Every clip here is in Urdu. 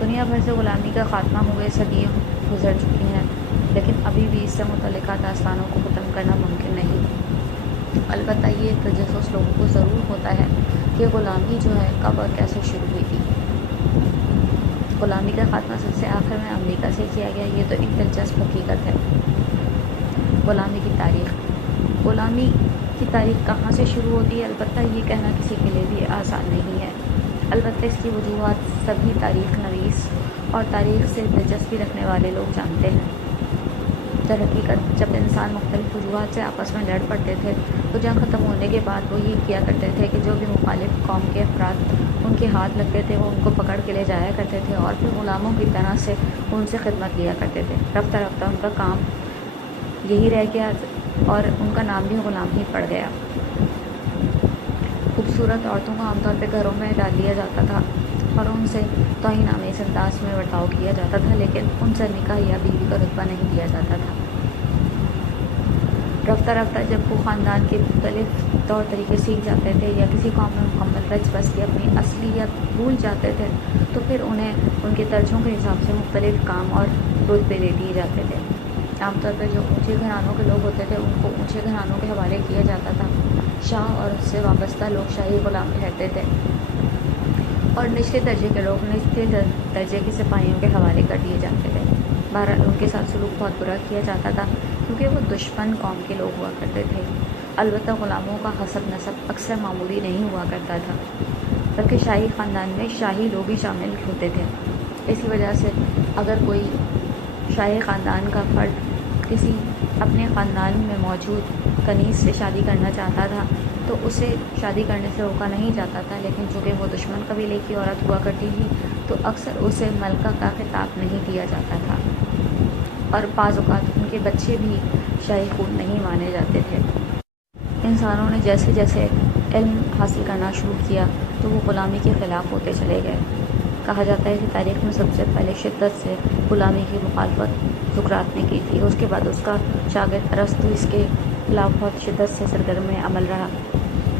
دنیا بھر سے غلامی کا خاتمہ ہوئے صدیوں گزر چکی ہیں، لیکن ابھی بھی اس سے متعلقہ داستانوں کو ختم کرنا ممکن نہیں۔ البتہ یہ تجسس لوگوں کو ضرور ہوتا ہے کہ غلامی جو ہے کب اور کیسے شروع ہوئی تھی۔ غلامی کا خاتمہ سب سے آخر میں امریکہ سے کیا گیا، یہ تو ایک دلچسپ حقیقت ہے۔ غلامی کی تاریخ کی تاریخ کہاں سے شروع ہوتی ہے، البتہ یہ کہنا کسی کے لیے بھی آسان نہیں ہے۔ البتہ اس کی وجوہات سبھی تاریخ نویس اور تاریخ سے دلچسپی رکھنے والے لوگ جانتے ہیں۔ در حقیقت جب انسان مختلف وجوہات سے آپس میں لڑ پڑتے تھے تو جنگ ختم ہونے کے بعد وہ یہ کیا کرتے تھے کہ جو بھی مخالف قوم کے افراد ان کے ہاتھ لگتے تھے وہ ان کو پکڑ کے لے جایا کرتے تھے اور پھر غلاموں کی طرح سے ان سے خدمت لیا کرتے تھے۔ رفتہ رفتہ ان کا کام یہی رہ گیا اور ان کا نام بھی غلام ہی پڑ گیا۔ خوبصورت عورتوں کو عام طور پہ گھروں میں ڈال دیا جاتا تھا اور ان سے توہین آمیز انداز میں برتاؤ کیا جاتا تھا، لیکن ان سے نکاح یا بیوی کا رتبہ نہیں دیا جاتا تھا۔ رفتہ رفتہ جب وہ خاندان کے مختلف طور طریقے سیکھ جاتے تھے یا کسی قوم میں مکمل رچ بس کے اپنی اصلیت بھول جاتے تھے تو پھر انہیں ان کے درجوں کے حساب سے مختلف کام اور رتبے دے دیے جاتے تھے۔ عام طور پر جو اونچے گھرانوں کے لوگ ہوتے تھے ان کو اونچے گھرانوں کے حوالے کیا جاتا تھا۔ شاہ اور اس سے وابستہ لوگ شاہی غلام ٹھہرتے تھے اور نچلے درجے کے لوگ نچلے درجے کے سپاہیوں کے حوالے کر دیے جاتے تھے۔ بہرحال ان کے ساتھ سلوک بہت برا کیا جاتا تھا کیونکہ وہ دشمن قوم کے لوگ ہوا کرتے تھے۔ البتہ غلاموں کا حسب نسب اکثر معمولی نہیں ہوا کرتا تھا، بلکہ شاہی خاندان میں شاہی لوگ ہی شامل ہوتے تھے۔ اسی وجہ سے اگر کوئی شاہی خاندان کا فرد کسی اپنے خاندان میں موجود کنیز سے شادی کرنا چاہتا تھا تو اسے شادی کرنے سے روکا نہیں جاتا تھا، لیکن چونکہ وہ دشمن قبیلے کی عورت ہوا کرتی تھی تو اکثر اسے ملکہ کا خطاب نہیں دیا جاتا تھا اور بعض اوقات ان کے بچے بھی شاہی خون نہیں مانے جاتے تھے۔ انسانوں نے جیسے جیسے علم حاصل کرنا شروع کیا تو وہ غلامی کے خلاف ہوتے چلے گئے۔ کہا جاتا ہے کہ تاریخ میں سب سے پہلے شدت سے غلامی کی مخالفت سقراط نے کی تھی، اس کے بعد اس کا شاگرد ارسطو اس کے خلاف بہت شدت سے سرگرم عمل رہا۔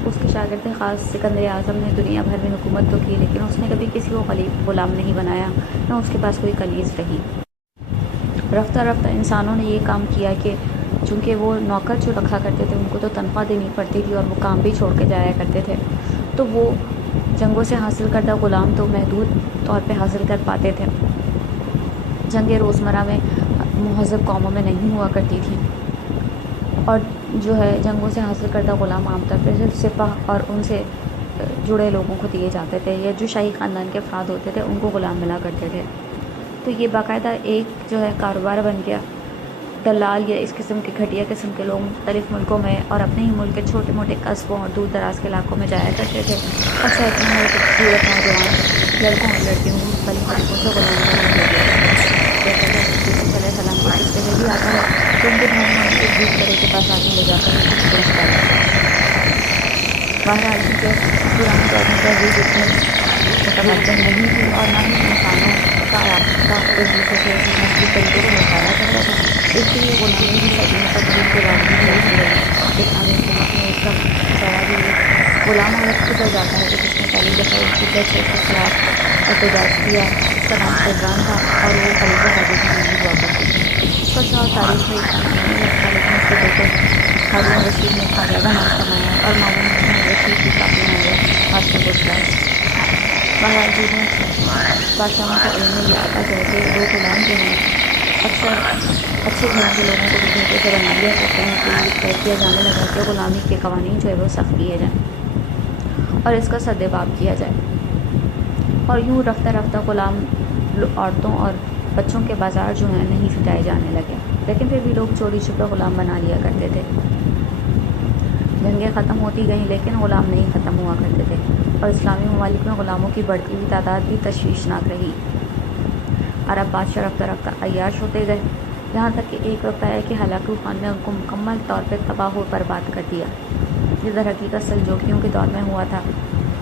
اس کے شاگرد خاص سکندر اعظم نے دنیا بھر میں حکومت تو کی، لیکن اس نے کبھی کسی کو غلام نہیں بنایا، نہ اس کے پاس کوئی کنیز رہی۔ رفتہ رفتہ انسانوں نے یہ کام کیا کہ چونکہ وہ نوکر جو رکھا کرتے تھے ان کو تو تنخواہ دینی پڑتی تھی اور وہ کام بھی چھوڑ کے جایا کرتے تھے، تو وہ جنگوں سے حاصل کردہ غلام تو محدود طور پہ حاصل کر پاتے تھے۔ جنگیں روزمرہ میں مہذب قوموں میں نہیں ہوا کرتی تھی اور جو ہے جنگوں سے حاصل کردہ غلام عام طور پہ صرف سپاہ اور ان سے جڑے لوگوں کو دیے جاتے تھے یا جو شاہی خاندان کے افراد ہوتے تھے ان کو غلام ملا کرتے تھے۔ تو یہ باقاعدہ ایک جو ہے کاروبار بن گیا۔ دلال یا اس قسم کے گھٹیا قسم کے لوگ مختلف ملکوں میں اور اپنے ہی ملک کے چھوٹے موٹے قصبوں اور دور دراز کے علاقوں میں جایا کرتے تھے اور سینکڑوں میں خوبصورت نوجوان لڑکوں اور لڑکیوں کو مختلف طریقوں سے غلام بنا دیا کرتے تھے۔ جیسا کہ یوسف علیہ السلام کے قصے میں بھی آتا ہے کہ ان کے گھر میں ان کو ایک دوسرے کے پاس آدمی لے جا کر ان کو پیش کرا۔ بہرحال کیونکہ پرانے دور میں تہذیب اتنی متمدن نہیں تھی اور نہ ہی انسانوں کا رابطہ ایک دوسرے سے نسلی طریقے سے ہو پایا کرتا تھا، اس لیے غلامی بھی صدیوں تک دین کے باوجود ہوتی رہی۔ اسلامی حکومت میں ایک دم چہرہ بھی ایک غلام عورت گزر جاتا ہے کہ جس نے پہلی دفعہ ایک شدت سے کے خلاف احتجاج کیا، اس کا نام قربان تھا اور وہ خلیفہ حاجی کی بیوی ہوا کرتی تھی۔ اس کا شوہر تاریخ میں اتنا نام نہیں رکھتا، لیکن اس کے بیٹے ہارون رشید نے اتنا زیادہ نام کمایا اور مامون ہارون رشید بھی کافی نامور ہاتھ سے گزرا۔ بہرحال دونوں بادشاہوں کے علم میں یہ آتا ہے کہ وہ غلام جو ہیں اکثر اچھے گھروں کے لوگوں کو بھی دھوکے سے بنا لیا کرتے ہیں، تو یہ طے کیا جانے لگا کہ غلامی کے قوانین جو ہے وہ سخت کیے جائیں اور اس کا سدباب کیا جائے، اور یوں رفتہ رفتہ غلام عورتوں اور بچوں کے بازار جو ہیں نہیں سجائے جانے لگے، لیکن پھر بھی لوگ چوری چھپے غلام بنا لیا کرتے تھے۔ جنگیں ختم ہوتی گئیں لیکن غلام نہیں ختم ہوا کرتے تھے اور اسلامی ممالک میں غلاموں کی بڑھتی ہوئی تعداد بھی تشویشناک رہی۔ عرب بادشاہ رفتہ رفتہ عیاش ہوتے گئے، یہاں تک کہ ایک وقت آیا کہ ہلاکو خان نے ان کو مکمل طور پہ تباہ و برباد کر دیا۔ یہ در حقیقت سلجوقیوں کے دور میں ہوا تھا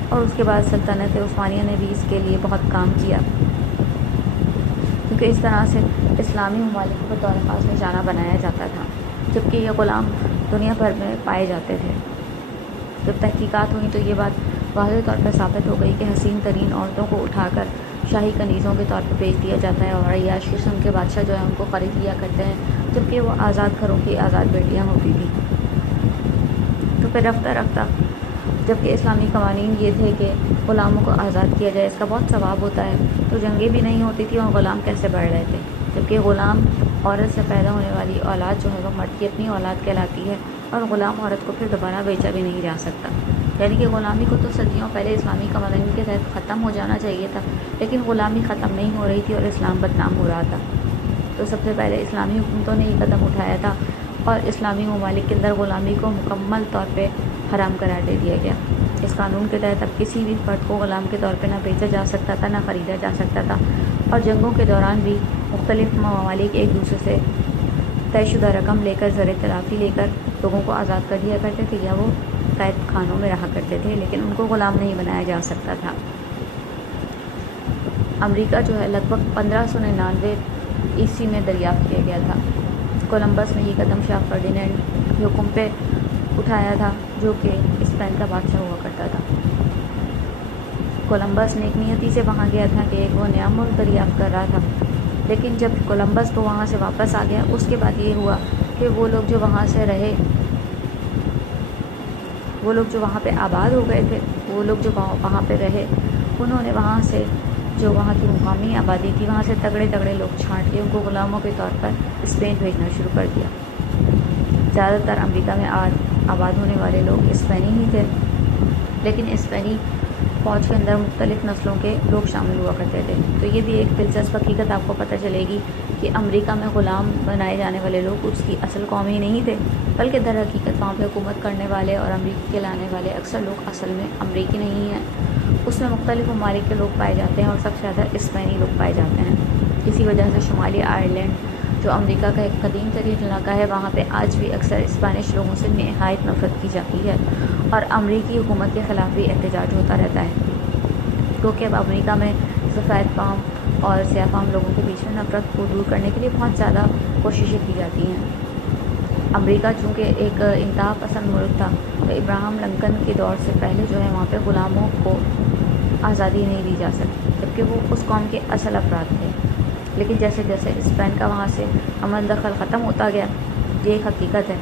اور اس کے بعد سلطنت عثمانیہ نے بھی اس کے لیے بہت کام کیا، کیونکہ اس طرح سے اسلامی ممالک کو بطور خاص نشانہ بنایا جاتا تھا، جبکہ یہ غلام دنیا بھر میں پائے جاتے تھے۔ جب تحقیقات ہوئیں تو یہ بات واضح طور پر ثابت ہو گئی کہ حسین ترین عورتوں کو اٹھا کر شاہی کنیزوں کے طور پر بیچ دیا جاتا ہے اور عیاش قسم کے بادشاہ جو ہیں ان کو خرید لیا کرتے ہیں، جبکہ وہ آزاد گھروں کی آزاد بیٹیاں ہوتی تھیں۔ تو پھر رفتہ رفتہ جبکہ اسلامی قوانین یہ تھے کہ غلاموں کو آزاد کیا جائے، اس کا بہت ثواب ہوتا ہے، تو جنگیں بھی نہیں ہوتی تھیں اور غلام کیسے بڑھ رہے تھے، جبکہ غلام عورت سے پیدا ہونے والی اولاد جو ہے وہ مرد کی اپنی اولاد کہلاتی ہے، اور غلام عورت کو پھر دوبارہ بیچا بھی نہیں جا سکتا۔ یعنی کہ غلامی کو تو صدیوں پہلے اسلامی قوانین کے تحت ختم ہو جانا چاہیے تھا، لیکن غلامی ختم نہیں ہو رہی تھی اور اسلام بدنام ہو رہا تھا۔ تو سب سے پہلے اسلامی حکومتوں نے یہ قدم اٹھایا تھا اور اسلامی ممالک کے اندر غلامی کو مکمل طور پہ حرام قرار دے دیا گیا۔ اس قانون کے تحت اب کسی بھی فرد کو غلام کے طور پہ نہ بیچا جا سکتا تھا، نہ خریدا جا سکتا تھا، اور جنگوں کے دوران بھی مختلف ممالک ایک دوسرے سے طے شدہ رقم لے کر زر تلافی لے کر لوگوں کو آزاد کر دیا کرتے تھے، یا وہ قید خانوں میں رہا کرتے تھے، لیکن ان کو غلام نہیں بنایا جا سکتا تھا۔ امریکہ جو ہے لگ بھگ 1599 عیسوی میں دریافت کیا گیا تھا۔ کولمبس نے یہ قدم شاہ فرڈینینڈ کے حکم پہ اٹھایا تھا، جو کہ اسپین کا بادشاہ ہوا کرتا تھا۔ کولمبس نیک نیتی سے وہاں گیا تھا کہ ایک وہ نیا ملک دریافت کر رہا تھا، لیکن جب کولمبس کو وہاں سے واپس آ گیا، اس کے بعد یہ ہوا کہ وہ لوگ جو وہاں سے رہے، وہ لوگ جو وہاں پہ آباد ہو گئے تھے، وہ لوگ جو وہاں پہ رہے، انہوں نے وہاں سے جو وہاں کی مقامی آبادی تھی، وہاں سے تگڑے تگڑے لوگ چھانٹ کے ان کو غلاموں کے طور پر اسپین بھیجنا شروع کر دیا۔ زیادہ تر امریکہ میں آباد ہونے والے لوگ اسپینی ہی تھے، لیکن اسپینی فوج کے اندر مختلف نسلوں کے لوگ شامل ہوا کرتے تھے۔ تو یہ بھی ایک دلچسپ حقیقت آپ کو پتہ چلے گی کہ امریکہ میں غلام بنائے جانے والے لوگ اس کی اصل قوم ہی نہیں تھے، بلکہ در حقیقت وہاں پہ حکومت کرنے والے اور امریکی کے لانے والے اکثر لوگ اصل میں امریکی نہیں ہیں، اس میں مختلف ممالک کے لوگ پائے جاتے ہیں اور سب سے زیادہ اسپینی لوگ پائے جاتے ہیں۔ اسی وجہ سے شمالی آئرلینڈ جو امریکہ کا ایک قدیم ترین علاقہ ہے، وہاں پہ آج بھی اکثر اسپینش لوگوں سے نہایت نفرت کی جاتی ہے اور امریکی حکومت کے خلاف بھی احتجاج ہوتا رہتا ہے، کیونکہ اب امریکہ میں سفید فام اور سیاہ فام لوگوں کے بیچ میں نفرت کو دور کرنے کے لیے بہت زیادہ کوششیں کی جاتی ہیں۔ امریکہ چونکہ ایک انتہا پسند ملک تھا، تو ابراہم لنکن کے دور سے پہلے جو ہے وہاں پہ غلاموں کو آزادی نہیں دی جا سکتی، جبکہ وہ اس قوم کے اصل افراد تھے۔ لیکن جیسے جیسے اسپین کا وہاں سے امن دخل ختم ہوتا گیا، یہ ایک حقیقت ہے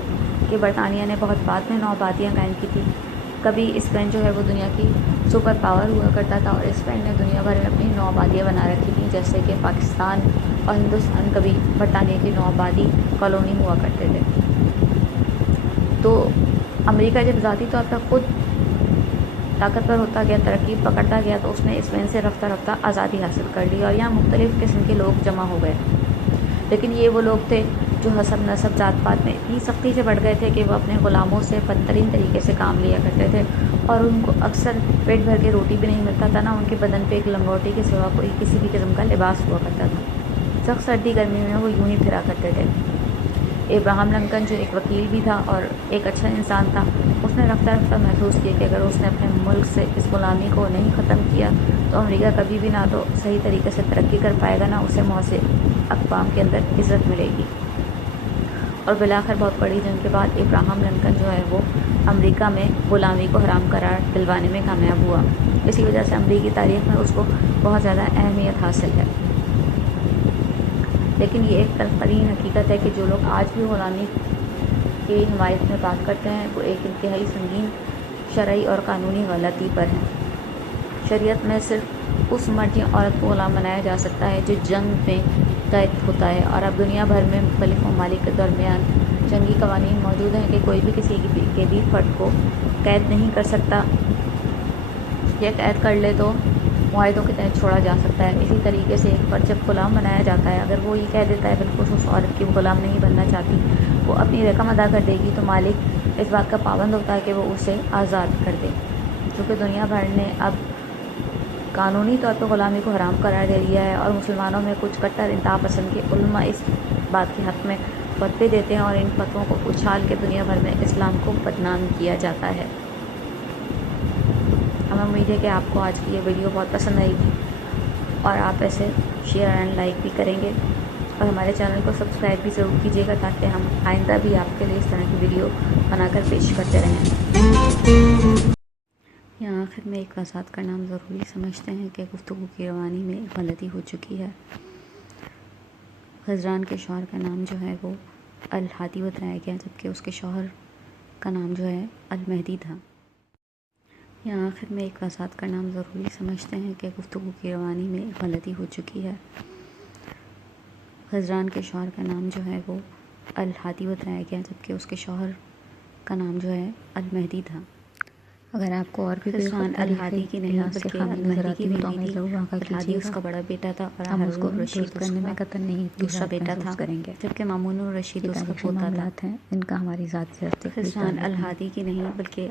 کہ برطانیہ نے بہت بعد میں نو آبادیاں قائم کی تھی۔ کبھی اسپین جو ہے وہ دنیا کی سپر پاور ہوا کرتا تھا اور اسپین نے دنیا بھر میں اپنی نو آبادیاں بنا رکھی تھیں، جیسے کہ پاکستان اور ہندوستان کبھی برطانیہ کی نو آبادی کالونی ہوا کرتے تھے۔ تو امریکہ جب ذاتی طور پر خود طاقتور ہوتا گیا، ترقی پکڑتا گیا، تو اس نے اسپین سے رفتہ رفتہ آزادی حاصل کر لی اور یہاں مختلف قسم کے لوگ جمع ہو گئے، لیکن یہ وہ لوگ تھے جو حسب نسب ذات پات میں اتنی سختی سے بڑھ گئے تھے کہ وہ اپنے غلاموں سے بدترین طریقے سے کام لیا کرتے تھے، اور ان کو اکثر پیٹ بھر کے روٹی بھی نہیں ملتا تھا، نہ ان کے بدن پہ ایک لنگوٹی کے سوا کوئی کسی بھی قسم کا لباس ہوا کرتا تھا۔ سخت سردی گرمی میں وہ یوں ہی پھرا کرتے تھے۔ ابراہم لنکن جو ایک وکیل بھی تھا اور ایک اچھا انسان تھا، اس نے رفتہ رفتہ محسوس کیا کہ اگر اس نے اپنے ملک سے اس غلامی کو نہیں ختم کیا تو امریکہ کبھی بھی نہ تو صحیح طریقے سے ترقی کر پائے گا، نہ اسے معاشرے اقوام کے اندر عزت ملے گی۔ اور بالآخر بہت بڑی جنگ کے بعد ابراہم لنکن جو ہے وہ امریکہ میں غلامی کو حرام قرار دلوانے میں کامیاب ہوا۔ اسی وجہ سے امریکی تاریخ میں اس کو بہت زیادہ اہمیت حاصل ہے۔ لیکن یہ ایک تلخ ترین حقیقت ہے کہ جو لوگ آج بھی غلامی کی حمایت میں بات کرتے ہیں، وہ ایک انتہائی سنگین شرعی اور قانونی غلطی پر ہیں۔ شریعت میں صرف اس مرد یا عورت کو غلام بنایا جا سکتا ہے جو جنگ میں قید ہوتا ہے، اور اب دنیا بھر میں مختلف ممالک کے درمیان جنگی قوانین موجود ہیں کہ کوئی بھی کسی قیدی فرد کو قید نہیں کر سکتا، یا قید کر لے تو معاہدوں کے تحت چھوڑا جا سکتا ہے۔ اسی طریقے سے ایک فرد جب غلام بنایا جاتا ہے، اگر وہ یہ کہہ دیتا ہے بالکل اس عورت کی وہ غلام نہیں بننا چاہتی، وہ اپنی رقم ادا کر دے گی، تو مالک اس بات کا پابند ہوتا ہے کہ وہ اسے آزاد کر دے۔ کیونکہ دنیا بھر نے اب قانونی طور پر غلامی کو حرام قرار دے دیا ہے، اور مسلمانوں میں کچھ کٹر انتہا پسند کے علماء اس بات کے حق میں فتوے دیتے ہیں، اور ان فتووں کو اچھال کے دنیا بھر میں اسلام کو بدنام کیا جاتا ہے۔ ہمیں امید ہے کہ آپ کو آج کی یہ ویڈیو بہت پسند آئے گی اور آپ ایسے شیئر اینڈ لائک بھی کریں گے، اور ہمارے چینل کو سبسکرائب بھی ضرور کیجیے گا تاکہ ہم آئندہ بھی آپ کے لیے اس طرح کی ویڈیو بنا کر پیش کرتے رہیں۔ یہاں آخر میں ایک وضاحت کرنا ہم ضروری سمجھتے ہیں کہ گفتگو کی روانی میں ایک غلطی ہو چکی ہے۔ غزران کے شوہر کا نام جو ہے وہ الہادی بتایا گیا، جبکہ اس کے شوہر کا نام جو ہے المہدی تھا۔ یہاں آخر میں ایک وضاحت کرنا ہم ضروری سمجھتے ہیں کہ گفتگو کی روانی میں ایک غلطی ہو چکی ہے۔ غزران کے شوہر کا نام جو ہے وہ الہادی بتایا گیا، جبکہ اس کے شوہر کا نام جو ہے المہدی تھا۔ اگر آپ کو اور بھی غزران الہادی کی نہیں بلکہ المہدی کی بیٹی تھی۔ الہادی اس کا بڑا بیٹا تھا اور ہم اس کو ہارون الرشید کرنے میں قطع نہیں دوسرا بیٹا تھا، کریں گے، جبکہ مامون الرشید اس کا پوتا تھا۔ ہیں ان کا ہماری ذات سے غزران الہادی کی نہیں بلکہ